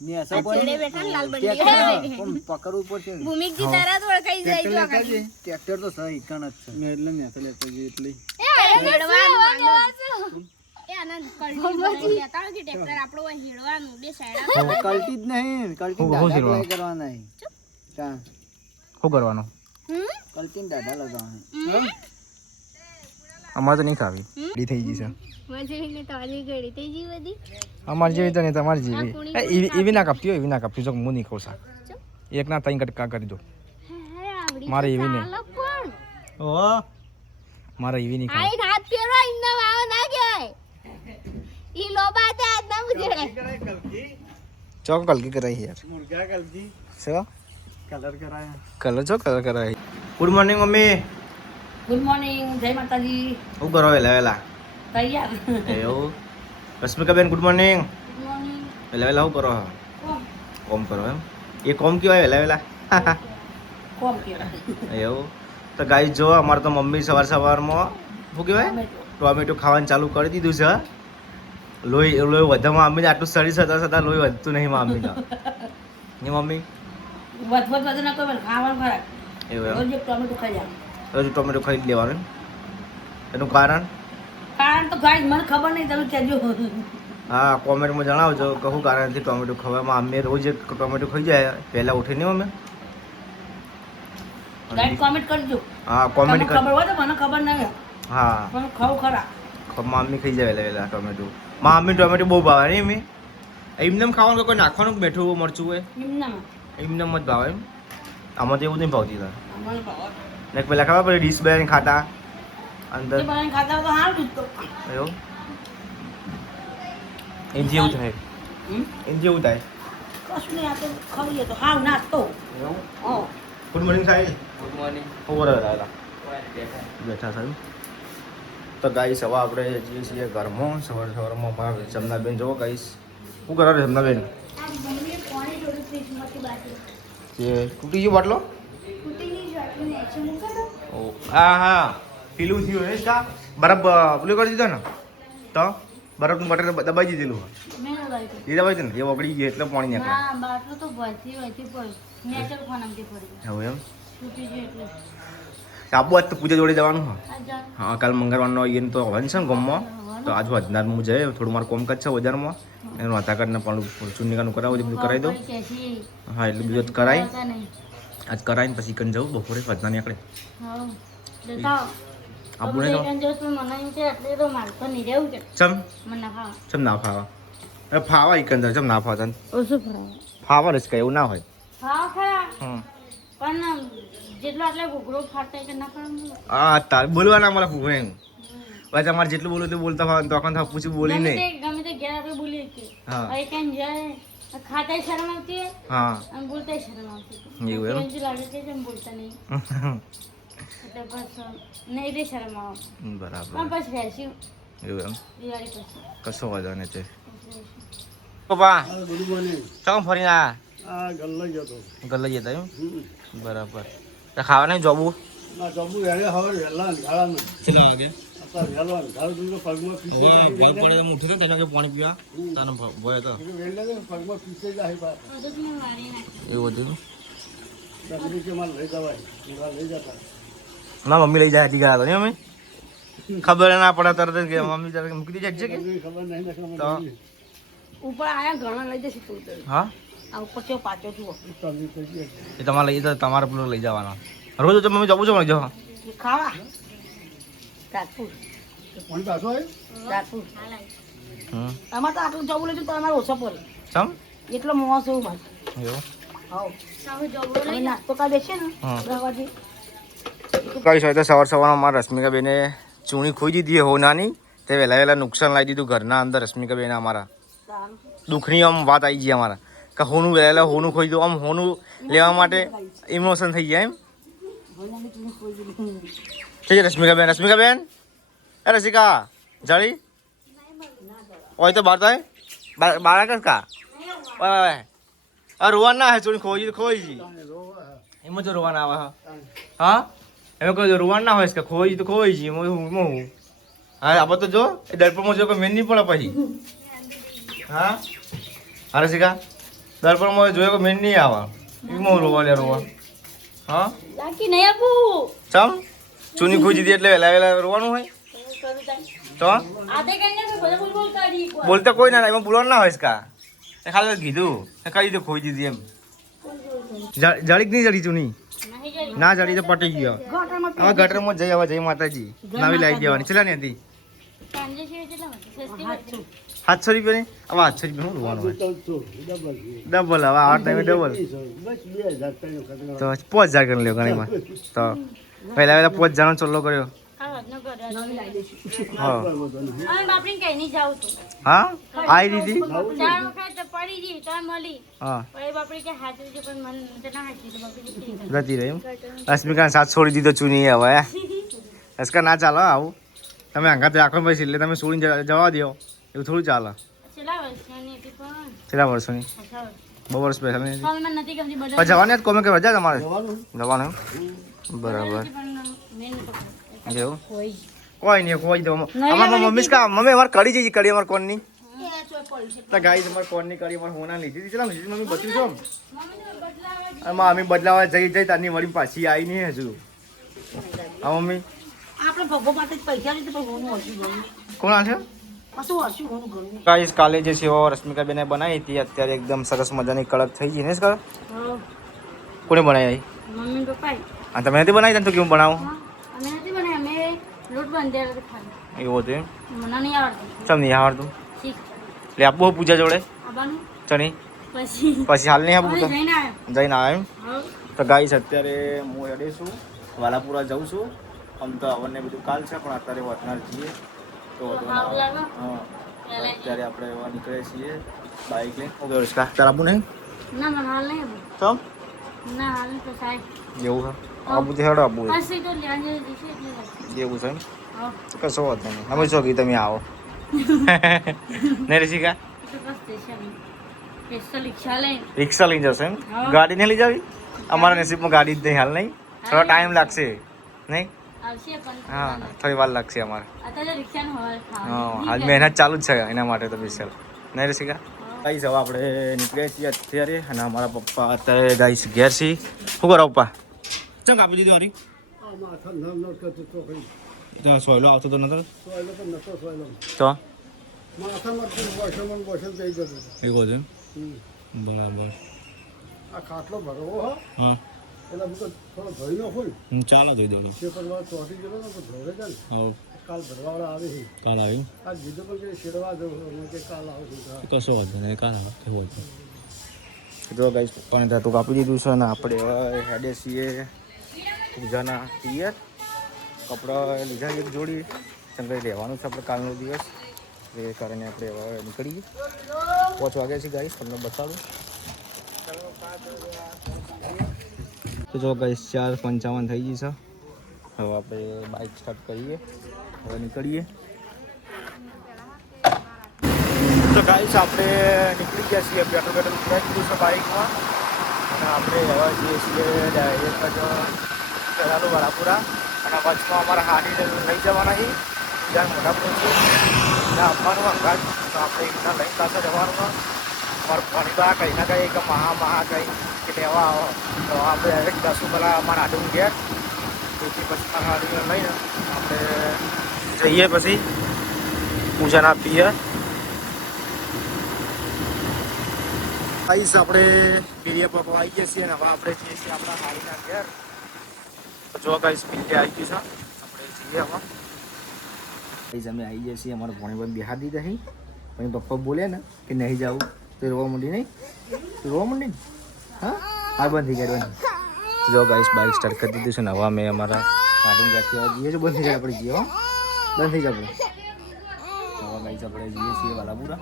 ને અસર છેડે બેઠા ને લાલ બંડી પણ પકડવું પડશે ભૂમિકજી તારા તો ઓળખાઈ જાય જો આગળ ટ્રેક્ટર તો સહી કણ જ છે મેં એટલે ને લેતા જઈએ એટલે હેડવાનું એ આનંદ કલ્ટી લેતા કે ટ્રેક્ટર આપણો હેડવાનું બે સાઈડ કલ્ટી જ નહીં કલ્ટી દાદા પ્લાય કરવાના નહીં કા શું કરવાનું કલ્ટી દાદા લગાવવાનું અમારે તો નહીં ખાવી ડી થઈ ગઈ છે મજરીને તારી ગળી થઈ જી બધી અમારી જેવી તો નહીં તમારી જેવી એવી ના કાપતી હોય એવી ના કાપતી જો હું નહીં ખાઉં શાક એક ના ત્રણ કટકા કરી દો મારે એવી નહીં ઓ મારે એવી નહીં ખાવી આઈ હાથ પેરો ઇન્ના વાવ ના ગય ઈ લોબા તે આજ ના મુજે ચોક કલકી કરાઈ યાર મુર્ગા કલ્ટી શું કલર કરાયા કલર છો કલર કરાઈ good morning mummy good morning જય માતાજી શું કરો વેલા વેલા તૈયાર એવું રશ્મિકા બેન ગુડ મોર્નિંગ ગુડ મોર્નિંગ વેલા વેલા શું કરો કોમ કોમ કરો એમ એ કોમ કહેવાય વેલા વેલા કોમ કહેવાય એવું તો ગાઈ જો અમારે તો મમ્મી સવાર સવારમાં શું કહેવાય ટોમેટો ખાવાનું ચાલુ કરી દીધું છે લોહી લોહી વધામાં મમ્મીને આટલું શરીર થતા છતાં લોહી વધતું નહીં મમ્મીને ની મમ્મી વધુ ના કોઈ ખાવાનું ખરા એવું એમ રોજ એક ટોમેટો ખાઈ જાય રોજ ટોમેટો ખાઈ જ લેવાનું એનું કારણ કારણ તો ગાઈસ મને ખબર નહીં તમે કહેજો હા કોમેન્ટમાં જણાવજો કે શું કારણથી ટોમેટો ખવામાં અમે રોજ એક ટોમેટો ખાઈ જાય પહેલાં ઉઠીને અમે ગાઈસ કોમેન્ટ કરજો હા તમને કોમેન્ટ ખબર હોય તો મને ખબર નહીં હા પણ ખાવ ખરા મમ્મી ખાઈ જાય વહેલા વહેલા ટોમેટો મમ્મી ટોમેટો બહુ ભાવે નહીં એમ એમને ખાવાનું કે કોઈ નાખવાનું બેઠું મરચું હોય નિમ્નામાં એમને જ ભાવે એમ આમાં તો એવું નહીં ભાવતી તાર મને ભાવ ને પેલા ખબર પડે ડીશ બનાવીને ખાતા અંદર જે બનાવીને ખાતા હોય તો હારું જ તો એવું એમ જેવું થાય એમ જેવું થાય કશું નહીં આ તો ખાઈએ તો હાવ નાસ્તો એવું હો ગુડ મોર્નિંગ સાહેબ ગુડ મોર્નિંગ ઓવર રહેલા બેઠા સાહેબ તો ગાઈસ હવે આપણે જઈએ છીએ ઘરમાં સવારમાં મારા જમનાબેન જોવો ગાઈસ શું કરો જમનાબેન જે તૂટી ગયો બાટલો ઓ હા હા પીલું થયું હે કા બરફ પેલું કરી દીધો ને તો બરફનું બટર દબાઈ દીધેલું મેં લગાવી એ દબાઈ દીધું ને એ ઓગળી ગયું એટલે પાણી નીકળે ના બાટલો તો ભરતી વહીથી પડી નેચર ખાનામાંથી પડી એવું એમ તૂટી ગયું એટલે આબુ આજ તો પૂજા જોડે જવાનું હા આ જા હા કાલ મંગળવારનો એને તો હવન છે ને ગામમાં તો આજ વધારનું જઈએ થોડું મારું કોમકાજ છે બજારમાં એનું આધાર કાર્ડને પણ ચૂંટણીકાનું કરાવું બધું કરાવી દઉં હા એટલું બધું જ કરાય આજ કરાવીને પછી કન જવું બપોરે વધના નીકળે આબુ નહીં ચમ ના ફાવા અરે ફાવા ઈ કંદર ચમ ના ફાવા તને ફાવા જ કઈ એવું ના હોય હમ પણ જેટલો આટલે ઘૂઘરો ફાટે કે ના ફાવે હા તાર બોલવાના મારા ફૂફે એમ પછી અમારે જેટલું બોલું તે બોલતા ફાવે તો આખા પૂછી બોલી નહીં ગમે તે ઘેર આપણે બોલીએ કે હા હવે કેમ જાય ખાતાય શરમ આવતી હોય હા અને બોલતાય શરમ આવતી હોય એવું એમ કેમ જ લાગે કે જેમ બોલતા નહીં એટલે બસ નહીં રે શરમ આવે બરાબર પણ પછી બેસ્યું એવું એમ દિવાળી પછી કશો વાંધો નહીં તે પપ્પા ગુડ મોર્નિંગ ચાલ ફરીને આ આ ગલ્લો જતો ગલ્લે જતા એમ બરાબર તો ખાવા નહીં જોબુ ના જબુ વેળે હવે વેલા અંધારામાં કેટલા વાગે અત્યારે વેલો અંધારો તું પગમાં પીસે ભય પડે તો ઉઠે તો તેના કે પાણી પીવા તને ભય તો વેલે પગમાં પીસે જાય પાછા બધું જ મેં વારી નાખ્યું એવું હતું ડબલી કે મારે લઈ જવાય એવા લઈ જતા ના મમ્મી લઈ જાય ગયા તો નહીં અમે ખબર ના પડે તરત જ કે મમ્મી તરત મૂકી દે છે કે ખબર નહીં ને તો ઉપર આયા ઘણા લઈ જશે તું હા આ ઉપર ચો પાછો જુઓ તમને થઈ ગયા એ તમારે લઈ જતા તમારે પેલું લઈ જવાના રોજ તો મમ્મી જવું છો લઈ જાઓ ખાવા રાજપુર પાણી પાછો આવે રાજપુર હમ અમારે તો આટલું જવું લેજો તો અમારે ઓછો પડે સમ એટલો મોસ એવું મારે એવું હવે નાસ્તો કાઢી દેશે ને હા. 10 વાગે કઈ હોય તો સવાર સવારમાં મારા રશ્મિકા બેને ચૂણી ખોઈ દીધી હો નાની તે વહેલા વહેલા નુકસાન લાવી દીધું ઘરના અંદર રશ્મિકા બેને અમારા દુઃખની આમ વાત આવી ગઈ અમારા કે હોનું વહેલા હોનું ખોઈ દઉં આમ હોનું લેવા માટે ઇમોશન થઈ જાય એમ થઈ જાય રશ્મિકા બેન એ રસિકા જળી હોય તો બાર થાય બાળક જ કા રોવાન ના હે ચોરી ખોઈ ખોઈ જી એમાં જો રોવાન આવે હા એમાં કોઈ રોવાન ના હોય કે ખોઈ તો ખોઈ જી હું હા આપણે તો જો એ દર્પણમાં જો કોઈ મેન નહીં પડે પછી હા હા રસિકા દર્પણમાં જોયો કે મેં નહીં આવે એમાં રોવા લે રોવા હા લાગી નહીં આપું ચમ ચૂની ખોઈ દીધી એટલે વહેલા વહેલા રોવાનું હોય તો આધે કઈને બધા બોલ કરી બોલતા કોઈ ના એમાં બોલવાનું ના હોય કા એ ખાલી કીધું એ કઈ રીતે ખોઈ દીધી એમ જડી નહીં જડી ચૂની ના જડી તો પટી ગયો હવે ગટરમાં જઈ હવે જય માતાજી નવી લાવી દેવાની ચલા ને હતી 700 રૂપિયાની હવે 800 રૂપિયા રોવાનું હોય ડબલ હવે આ ટાઈમે ડબલ તો 5000 કરી લ્યો ઘણીમાં તો પહેલા પહેલા 5000 ચોલ્લો કર્યો હા આવી દીધી હા જતી રહી એમ રશ્મિકા સાથ છોડી દીધો ચૂની હવે રસકા ના ચાલો આવું તમે અંગાત રાખો પછી એટલે તમે છોડીને જવા દો એવું થોડું ચાલે કેટલા વર્ષોની બહુ વર્ષ પહેલા પણ જવાની કોમે કે રજા તમારે જવાનું બરાબર એવું કોઈ નહીં કોઈ દો અમારા મમ્મી કા મમ્મી અમારે કડી જઈ કડી અમારે કોણની તો ગાઈ તમારે કોણની કડી અમારે હોના લીધી હતી લીધી મમ્મી બચ્યું છો મમ્મી બદલાવા જઈ તારની વળી પાછી આવી નહીં હજુ હા મમ્મી આપણે ભગવો માટે પૈસા લીધે પણ હોનું હશું ગયું કોણ છે પાછું હશું હોનું ગયું ગાઈસ કાલે જે સેવા રશ્મિકા બેને બનાવી હતી અત્યારે એકદમ સરસ મજાની કડક થઈ ગઈ ને સર કોને બનાવી મમ્મી પપ્પા આ તમે નથી બનાવી તો કેવું બનાવો અમે નથી બને અમે લોટ બાંધેલા ખાલી એવું હતું મને નહીં આવડતું ચમ નહીં આવડતું શીખ એટલે આપવું પૂજા જોડે આવવાનું ચણી પછી પછી હાલ નહીં આપવું તો જઈને આવ્યો જઈને આવ્યો એમ હા તો ગાઈસ અત્યારે હું હેડે છું વાલાપુરા જાઉં છું આમ તો અવરને બધું કાલ છે પણ અત્યારે વતનાર છીએ તો સારું લાગે હા અત્યારે આપણે એવા નીકળે છીએ બાઇક લઈને ઓકે રસ્કા તાર આપવું નહીં ના મને હાલ નહીં તો ના હાલ તો સાહેબ એવું છે આપવું તો હેડો આપવું હસી તો લેવા જેવી છે એટલે એવું છે એમ હા કશો વાત નહીં અમે ચોકી તમે આવો નહીં રસિકા તો બસ સ્ટેશન સ્પેશિયલ રિક્ષા લઈને રિક્ષા લઈ જશે એમ હા. ગાડી નહીં લઈ જાવી અમારા નસીબમાં ગાડી જ નહીં હાલ નહીં થોડો ટાઈમ લાગશે નહીં આવશે પણ હા થોડી વાર લાગશે અમારે અત્યારે રિક્ષાનો હવાલ હા હાલ મહેનત ચાલુ જ છે એના માટે તો બિશાલ નહીં રસિકા ગાઈસ હવે આપણે નીકળીએ છીએ અત્યારે અને અમારા પપ્પા અત્યારે ગાઈસ ઘેર છે શું કરો પપ્પા ચમ કાપી દીધું મારી તો સોયલો આવતો તો નતો તો એવું છે બરાબર આ ખાટલો ભરવો હા હા એટલે બધો થોડો ભરી નો હોય ચાલો જોઈ દો પેપર વાળો ચોટી ગયો ને તો ધોરે જાય ને હા કાલ ભરવાવાળા આવે છે કાલ આવ્યું આ જીધો પણ કે શેડવા જવું કે કાલ આવશે કશો વાંધો નહીં કાલ આવે કેવું હતું જો ગાઈસ પપ્પાને ધાતું કાપી દીધું છે અને આપણે હવે હેડે છીએ પૂજાના પિયર કપડાં લીધા એક જોડી ચંદ્ર રહેવાનું છે આપણે કાલનો દિવસ એ કારણે આપણે હવે નીકળીએ 5 વાગ્યા છે ગાઈસ તમને બતાડું તો જો ગાઈસ 4:55 થઈ ગઈ છે હવે આપણે બાઇક સ્ટાર્ટ કરીએ હવે નીકળીએ તો ગાઈસ આપણે નીકળી ગયા છીએ પેટ્રોલ ઉતરાઈ દીધું છે બાઇકમાં અને આપણે હવે જઈએ છીએ ડાયરેક્ટ જ ચલાલું વાલાપુરા અને વચમાં અમારા હાડી લઈ જવાના છે જ્યાં મોટા પહોંચી ત્યાં આપવાનું અંગાજ તો આપણે એમના લઈને પાસે જવાનું અમારા ભણીબા કંઈ ના કંઈ કે મહા કંઈ કે લેવા આવો તો આપણે ડાયરેક્ટ જશું પેલા અમારા હાડું ઘેર તેથી પછી મારા હાડીને લઈને આપણે જઈએ પછી પૂજાના પિયર આવીશ આપણે પીરિયા પપ્પા આવી ગયા છીએ અને હવે આપણે જઈએ છીએ આપણા હાડીના ઘેર જો ગાઈસ પીરિયા આવી ગઈ છે આપણે જઈએ હવે ગાઈસ અમે આવી ગયા છીએ અમારા ભણીભાઈ બિહાર દીધા અહીં પણ પપ્પા બોલ્યા ને કે નહીં જાવું તો રોવા માંડી નહીં રોવા માંડી ને હા હા બંધ થઈ ગયા બંધ જો ગાઈસ બાઇક સ્ટાર્ટ કરી દીધું છે ને હવે અમે અમારા હાડી ઘેરથી હવે જઈએ છીએ બંધ થઈ જાય આપણે જઈએ હો બંધ થઈ જાય આપણે હવે ગાઈસ આપણે જઈએ છીએ વાલાપુરા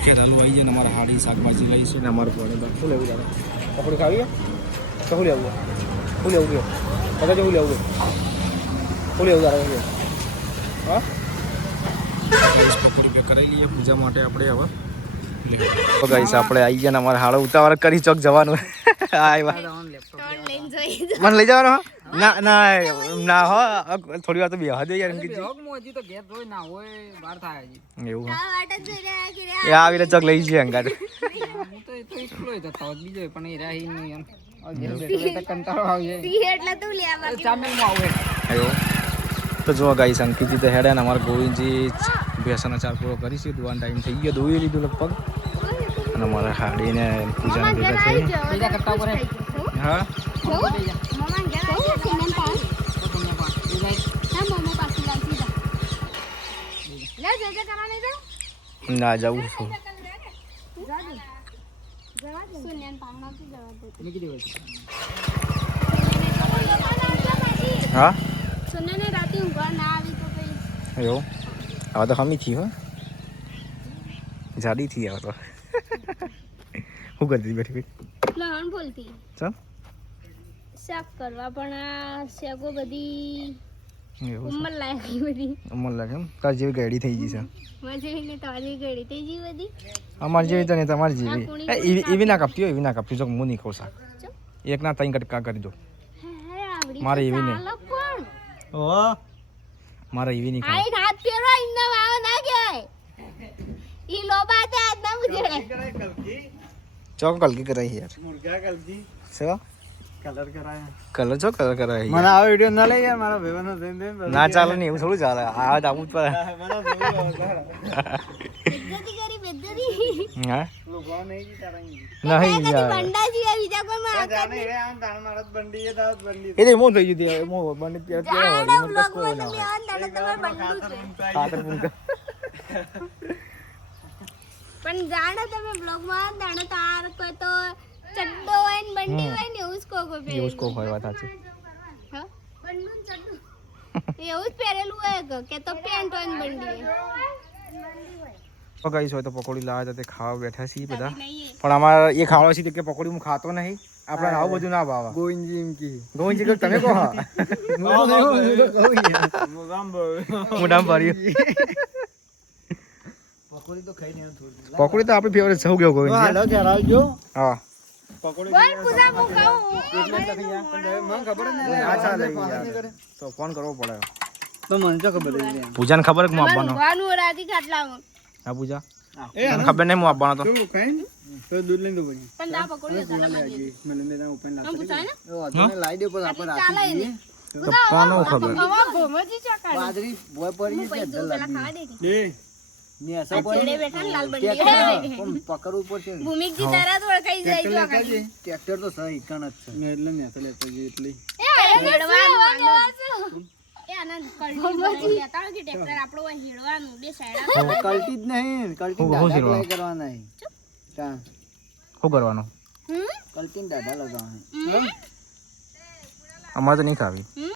કે હાલુ આવી જાય ને અમારા હાડી શાકભાજી લઈ છે ને અમારું ભણે શું લેવું તારે પકોડી ખાવી તો શું લેવું શું લેવું ગયો બધા જેવું લેવું શું લેવું તારે હા પકોડી પેક કરાવી લઈએ પૂજા માટે આપણે હવે તો ગાઈસ આપણે આવી ગયા ને અમારા હાડો ઉતાવળ કરી ચોક જવાનું હા મને લઈ જવાનો ના ના ના હો થોડી વાર તો બેહવા દે યાર અંકિતજી હજી તો ઘેર જોઈ ના હોય બહાર થાય હજી એવું આ વાટ જ જોઈ રહ્યા કે એ આવીને ચક લઈ જઈએ અંગાત હું તો એકલો જ હતો બીજો પણ એ રહી નહીં એમ કંટાળો આવી સી એટલે તું લે આ બાકી ચામેલમાં આવે એવું તો જો ગાઈસ અંકિતજી તો હેડે ને અમારા ગોવિંદજી ભેંસનો ચાર પૂરો કરીશું દુવાનો ટાઈમ થઈ ગયો દોઈ લીધું લગભગ અને અમારા હાડીને પૂજાને ભેગા થઈ બીજા કરતા ઉપર હા મમ્મા ઘરે આવી સિમેન્ટ પાણ હા મમ્મા પાછી લાવતી જા લે જજે કરાને દે ના જાવું છું જવા દે સુનિયન પાણ નાખી જવા દે મૂકી દેવું હા સુનિયને રાતે ઊંઘવા ના આવી તો પછી એવું હવે તો હમી થી હો જાડી થી હવે તો શું કરતી બેઠી બેઠી લહણ બોલતી ચાલ શાક કરવા પણ આ શેકો બધી એવું ઉંમર લાયક બધી અમર લાગે એમ તાર જેવી ગાડી થઈ ગઈ છે મજે ને તારી ગળી થઈ જી બધી અમાર જેવી તો નહીં તમારી જેવી એવી ના કાપતી હોય એવી ના કાપતી જો હું નહીં ખાઉં શાક એક ના ત્રણ કટકા કરી દો હે આવડી મારે એવી નહીં ચાલો પણ ઓ મારે એવી નહીં ખાવ આઈ હાથ પેરો ઇન્ના વાવ ના ગય ઈ લોબા તે આજ ના મુજે ચોક કલકી કરાઈ યાર મુર્ગા કલજી સેવા કલર કરાયા કલર છો કલર કરાઈ મને આ વિડિયો ના લઈ યાર મારા ભાઈબંધો જઈને ના ચાલે ને એવું થોડું ચાલે આ જ આવું જ પડે બેદ્દતી કરી બેદ્દતી હા લોકો નહીં જી તારા નહીં કદી યાર બંડાજી આ બીજા કોઈ માં જાને એ આમ તાણ મારત બંડી એ દાત બંડી એ તો મોં થઈ ગયું તે મોં બંને ત્યાં ત્યાં આડા વળી બ્લોગ કોઈ માં ના તમે આન દાડે તમાર બંડું છે ખાતર પૂંકા પણ જાણો તમે બ્લોગ માં દાડે તાર કોઈ તો ચડ્ડો હોય ને બંડી હોય ને એવું જ કોઈ પહેરેલું એવું જ કોઈ હોય વાત સાચી હા બંડું ને ચડ્ડું એવું જ પહેરેલું હોય કે તો પેન્ટ હોય ને બંડી હોય તો ગાઈસ હોય તો પકોડી લાવ્યા હતા તે ખાવા બેઠા છીએ બધા નહીં પણ અમારા એ ખાવા છે કે પકોડી હું ખાતો નહીં આપણે આવું બધું ના ભાવે ગોવિંદજી એમ કી ગોવિંદજી કહ્યું તમે કહો હા મોઢામાં ભર્યું પકોડી તો ખાઈ ને થોડી પકોડી તો આપણી ફેવરેટ સૌ ગયો ગોવિંદજી હાલો ઘેર આવજો હા પકોડી બોલ પૂજા હું કહું મને ખબર જ નહીં ના ચાલે યાર તો ફોન કરવો પડે તો મને તો ખબર જ નહીં પૂજાને ખબર કે હું આપવાનો વાનું રાતી ખાટલામાં હા પૂજા તને ખબર નહીં હું આપવાનો તો તું ખાઈ ને તો દૂધ લઈને દો પછી પણ ના પકોડી હતા ના મને લઈને ઉપર આમ નાખી પૂછાય ને ઓ તમે લાવી દો પણ આપણે ચાલે રાખી ને દઈએ કોનો ખબર હવા ભોમજી ચોકાડી બાજરી બોય પડી છે પૈસો પેલા ખાવા દે દે ને અસર છેડે બેઠા ને લાલ બંડી પણ પકડવું પડશે ભૂમિકજી તરત ઓળખાઈ જાય જો આગળ ટ્રેક્ટર તો સહી કણ જ છે એટલે ને તો લેતો જઈએ એટલે એ હેડવાનું એ આનંદ કલ્ટી લેતા હોય કે ટ્રેક્ટર આપણો હોય હેડવાનું બે સાઈડ કલ્ટી જ નહીં કલ્ટી હું દાદા શીખવાનું? લઈ કરવા નહીં કા શું કરવાનું હમ કલ્ટી દાદા લગાવવાનું અમારે તો નહીં ખાવી